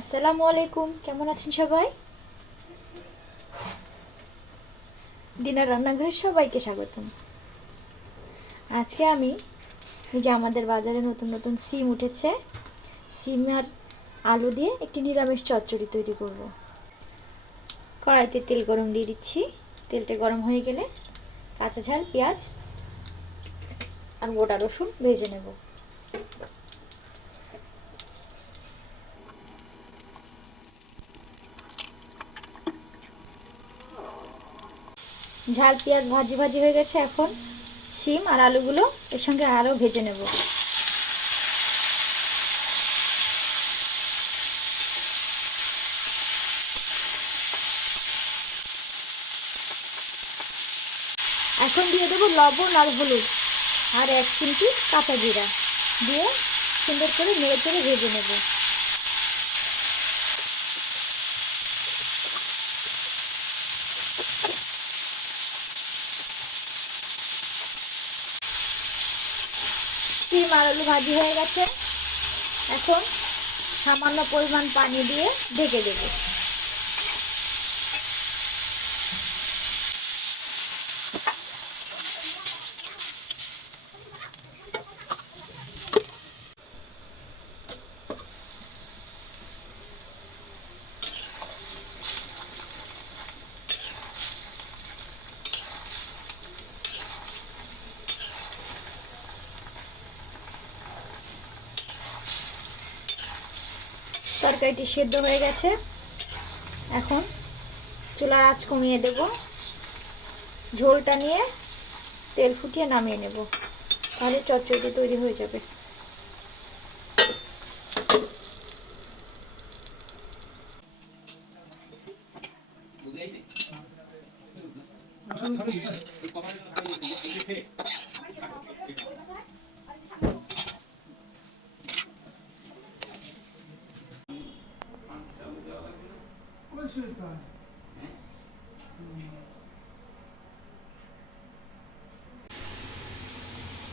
আসসালামু আলাইকুম, কেমন আছেন সবাই? দিনার রান্নাঘরে সবাইকে স্বাগতম। আজকে আমি এই যে আমাদের বাজারে নতুন নতুন সিম উঠেছে, সিম আর আলু দিয়ে একটি নিরামিষ চচ্চড়ি তৈরি করব। কড়াইতে তেল গরম দিয়ে দিচ্ছি। তেলটা গরম হয়ে গেলে কাঁচা ঝাল, পেঁয়াজ আর গোটা রসুন ভেজে নেব। ঝাল পেঁয়াজ ভাজি ভাজি হয়ে গেছে। এখন সিম আর আলুগুলো এর সঙ্গে আরও ভেজে নেব। এখন দিয়ে দেবো লবণ আর হলুদ আর 1 চিমটি কাঁচা জিরা দিয়ে সুন্দর করে নেড়ে চেড়ে ভেজে নেব। সিম আর আলু ভাজি হয়ে গেছে। এখন সামান্য পরিমাণ পানি দিয়ে ঢেকে দেবো। তরকারিটি সেদ্ধ হয়ে গেছে। এখন চুলার আঁচ কমিয়ে দেব। ঝোলটা নিয়ে তেল ফুটিয়ে নামিয়ে নেব, তাহলে চচ্চড়িটি তৈরি হয়ে যাবে।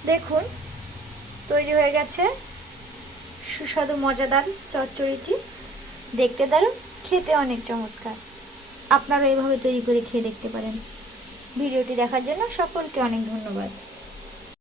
দেখুন তৈরি হয়ে গেছে সুস্বাদু মজাদার চচ্চড়িটি। দেখতে দারুণ, খেতে অনেক চমৎকার। আপনারা এইভাবে তৈরি করে খেয়ে দেখতে পারেন। ভিডিওটি দেখার জন্য সকলকে অনেক ধন্যবাদ।